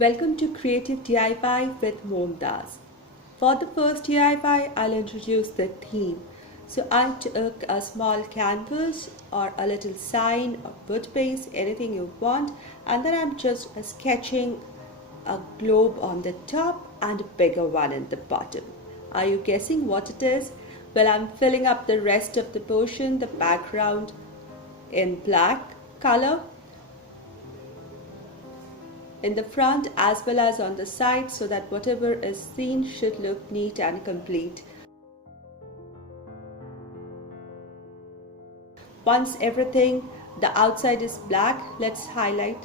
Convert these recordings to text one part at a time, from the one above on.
Welcome to Creative DIY with Momdas. For the first DIY, I'll introduce the theme. So I took a small canvas or a little sign or wood base, anything you want, and then I'm just sketching a globe on the top and a bigger one in the bottom. Are you guessing what it is? Well, I'm filling up the rest of the portion, the background in black color in the front as well as on the side, so that whatever is seen should look neat and complete. Once everything, the outside is black, let's highlight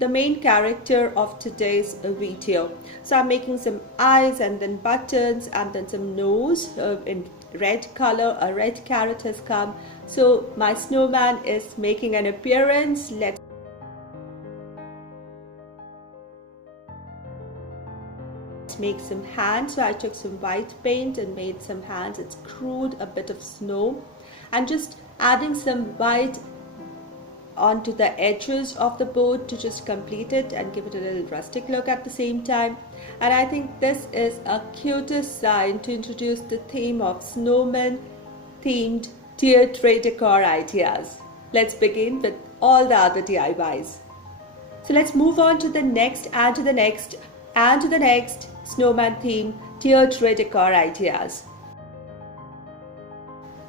the main character of today's video. So I'm making some eyes and then buttons and then some nose in red color. A red carrot has come, so my snowman is making an appearance. Let's make some hands. So I took some white paint and made some hands. It's crude, a bit of snow, and just adding some white onto the edges of the board to just complete it and give it a little rustic look at the same time. And I think this is a cutest sign to introduce the theme of snowman themed tier tray decor ideas. Let's begin with all the other DIYs. So let's move on to the next and to the next and to the next snowman theme tiered tray decor ideas.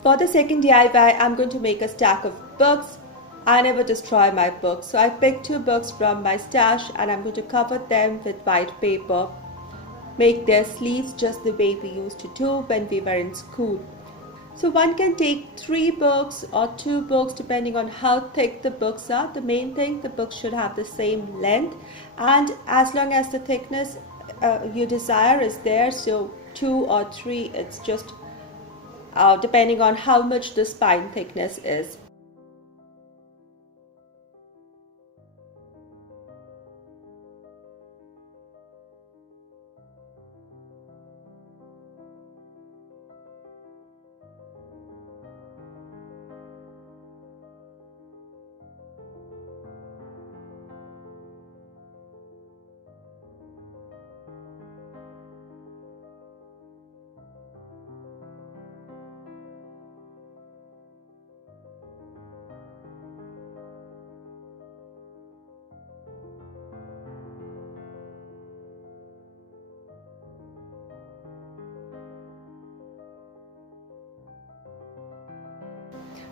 For the second DIY, I'm going to make a stack of books. I never destroy my books, so I picked 2 books from my stash and I'm going to cover them with white paper. Make their sleeves just the way we used to do when we were in school. So one can take 3 books or 2 books depending on how thick the books are. The main thing, the books should have the same length, and as long as the thickness you desire is there, so 2 or 3, it's just depending on how much the spine thickness is.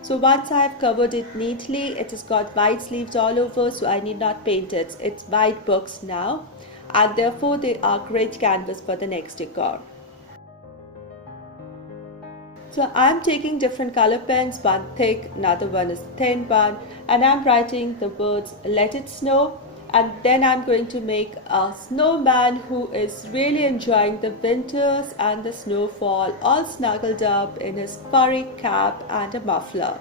So once I have covered it neatly, it has got white sleeves all over, so I need not paint it. It's white books now, and therefore they are great canvas for the next decor. So I'm taking different color pens, one thick, another one is thin one, and I'm writing the words "Let It Snow." And then I'm going to make a snowman who is really enjoying the winters and the snowfall, all snuggled up in his furry cap and a muffler.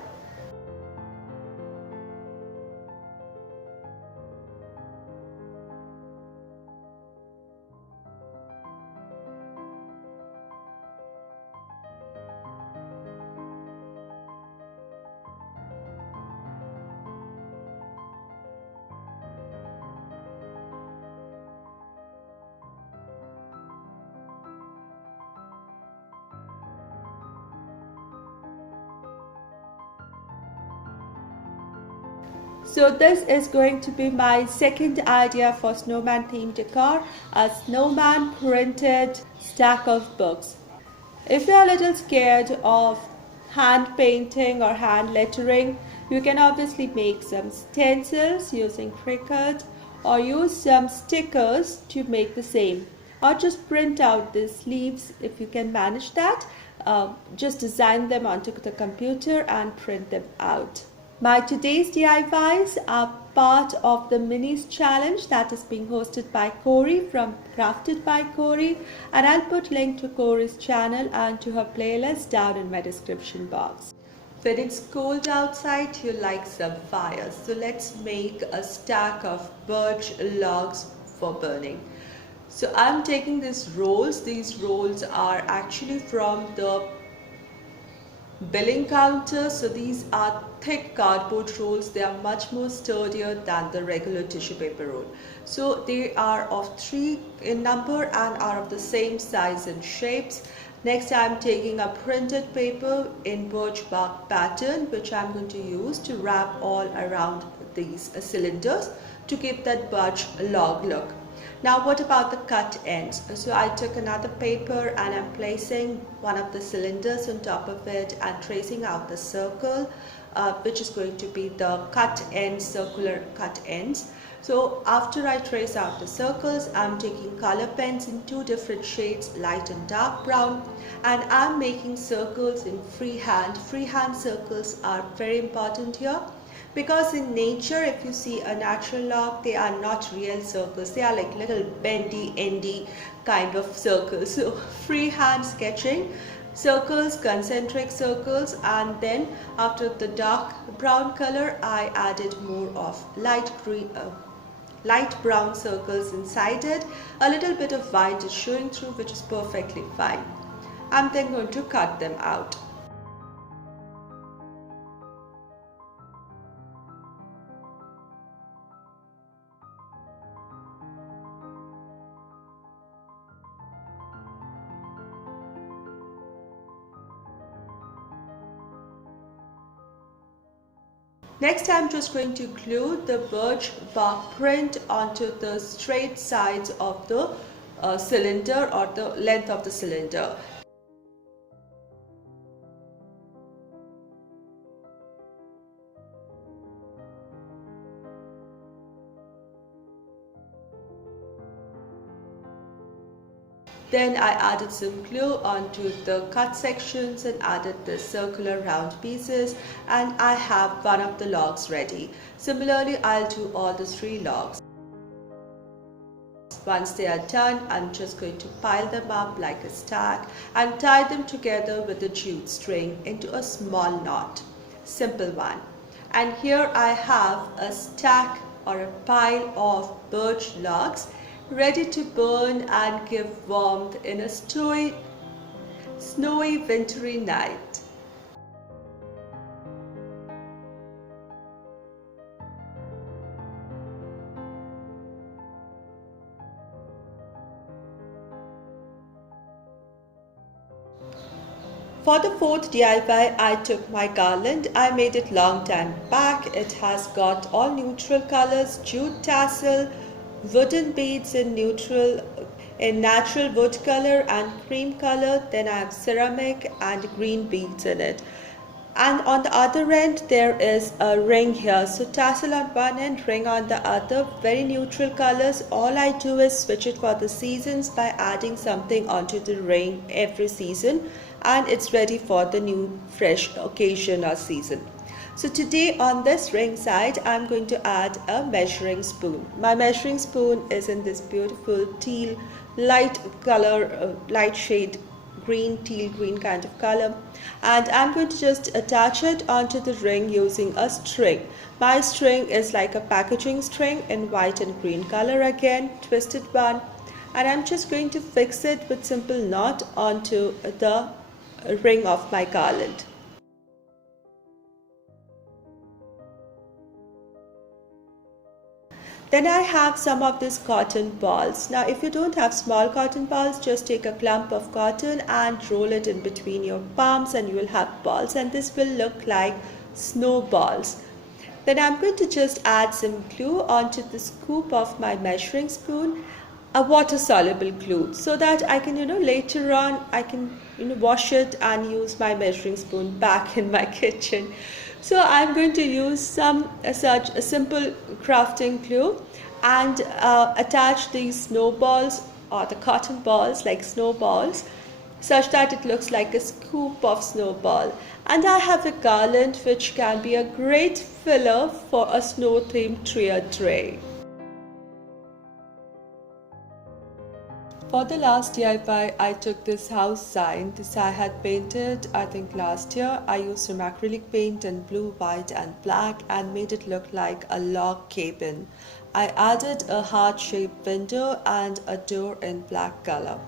So this is going to be my second idea for snowman themed decor, a snowman printed stack of books. If you're a little scared of hand painting or hand lettering, you can obviously make some stencils using Cricut or use some stickers to make the same, or just print out the sleeves if you can manage that. Just design them onto the computer and print them out. My today's DIYs are part of the minis challenge that is being hosted by Corey from Crafted by Corey, and I'll put link to Corey's channel and to her playlist down in my description box. When it's cold outside, you like some fire, so let's make a stack of birch logs for burning. So I'm taking these rolls. These rolls are actually from the billing counter. So these are thick cardboard rolls. They are much more sturdier than the regular tissue paper roll. So they are of 3 in number and are of the same size and shapes. Next, I am taking a printed paper in birch bark pattern, which I am going to use to wrap all around these cylinders to give that birch log look. Now what about the cut ends? So I took another paper and I'm placing one of the cylinders on top of it and tracing out the circle, which is going to be the cut ends, circular cut ends. So after I trace out the circles, I'm taking color pens in 2 different shades, light and dark brown, and I'm making circles in freehand. Freehand circles are very important here, because in nature, if you see a natural log, they are not real circles. They are like little bendy, endy kind of circles. So freehand sketching, circles, concentric circles, and then after the dark brown color, I added more of light brown circles inside it. A little bit of white is showing through, which is perfectly fine. I'm then going to cut them out. Next, I'm just going to glue the birch bark print onto the straight sides of the cylinder, or the length of the cylinder. Then I added some glue onto the cut sections and added the circular round pieces, and I have one of the logs ready. Similarly, I'll do all the 3 logs. Once they are done, I'm just going to pile them up like a stack and tie them together with a jute string into a small knot. Simple one. And here I have a stack or a pile of birch logs ready to burn and give warmth in a snowy wintry night. For the 4th DIY, I took my garland. I made it long time back. It has got all neutral colors, jute tassel, wooden beads in natural wood color and cream color. Then I have ceramic and green beads in it. And on the other end, there is a ring here. So tassel on one end, ring on the other, very neutral colors. All I do is switch it for the seasons by adding something onto the ring every season, and it's ready for the new fresh occasion or season. So today on this ring side, I'm going to add a measuring spoon. My measuring spoon is in this beautiful teal, light color, light shade green, teal green kind of color. And I'm going to just attach it onto the ring using a string. My string is like a packaging string in white and green color again, twisted one. And I'm just going to fix it with simple knot onto the ring of my garland. Then I have some of these cotton balls. Now if you don't have small cotton balls, just take a clump of cotton and roll it in between your palms and you will have balls, and this will look like snowballs. Then I'm going to just add some glue onto the scoop of my measuring spoon, a water soluble glue, so that I can later on I can wash it and use my measuring spoon back in my kitchen. So I'm going to use such a simple crafting glue and attach these snowballs or the cotton balls like snowballs, such that it looks like a scoop of snowball. And I have a garland which can be a great filler for a snow themed tray. For the last DIY, I took this house sign. This I had painted, I think last year. I used some acrylic paint in blue, white and black and made it look like a log cabin. I added a heart-shaped window and a door in black color.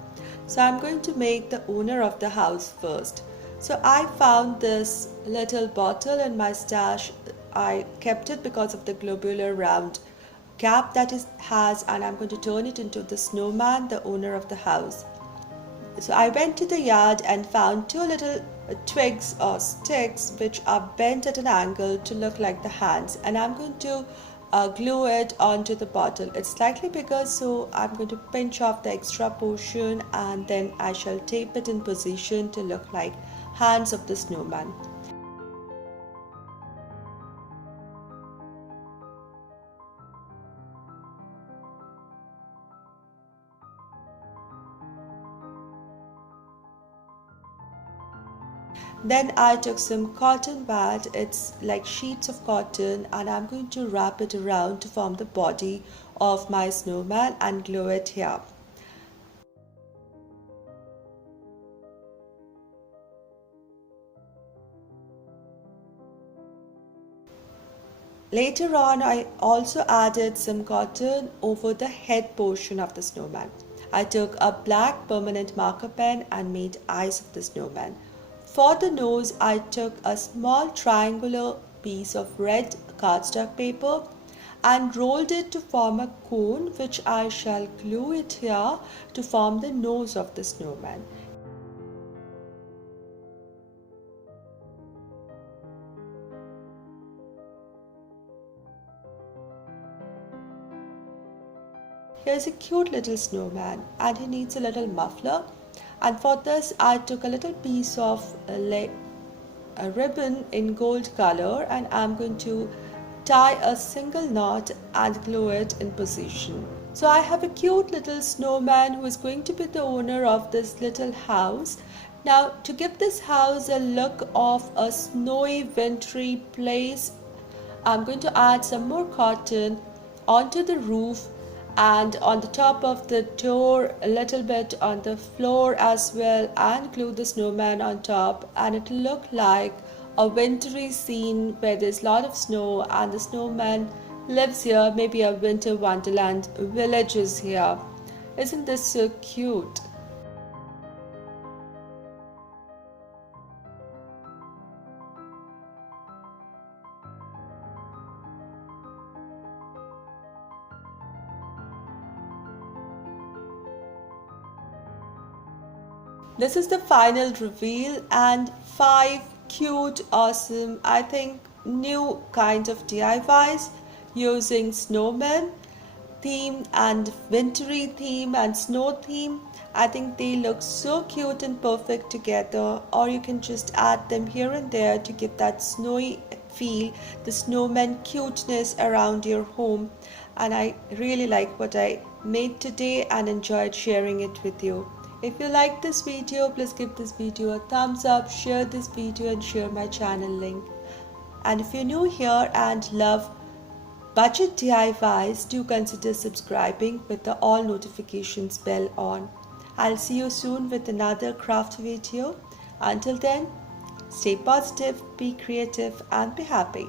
So I'm going to make the owner of the house first. So I found this little bottle in my stash. I kept it because of the globular round cap that it has, and I'm going to turn it into the snowman, the owner of the house. So I went to the yard and found two little twigs or sticks which are bent at an angle to look like the hands, and I'm going to glue it onto the bottle. It's slightly bigger, so I'm going to pinch off the extra portion and then I shall tape it in position to look like hands of the snowman. Then I took some cotton bud, it's like sheets of cotton, and I'm going to wrap it around to form the body of my snowman and glue it here. Later on, I also added some cotton over the head portion of the snowman. I took a black permanent marker pen and made eyes of the snowman. For the nose, I took a small triangular piece of red cardstock paper and rolled it to form a cone, which I shall glue it here to form the nose of the snowman. Here's a cute little snowman and he needs a little muffler, and for this I took a little piece of a ribbon in gold color and I'm going to tie a single knot and glue it in position. So I have a cute little snowman who is going to be the owner of this little house. Now, to give this house a look of a snowy wintry place, I'm going to add some more cotton onto the roof and on the top of the door, a little bit on the floor as well, and glue the snowman on top, and it'll look like a wintry scene where there's a lot of snow and the snowman lives here. Maybe a winter wonderland village is here. Isn't this so cute? This is the final reveal and 5 cute, awesome, I think new kinds of DIYs using snowmen theme and wintry theme and snow theme. I think they look so cute and perfect together, or you can just add them here and there to give that snowy feel, the snowman cuteness around your home. And I really like what I made today and enjoyed sharing it with you. If you like this video, please give this video a thumbs up, share this video and share my channel link. And if you're new here and love budget DIYs, do consider subscribing with the all notifications bell on. I'll see you soon with another craft video. Until then, stay positive, be creative and be happy.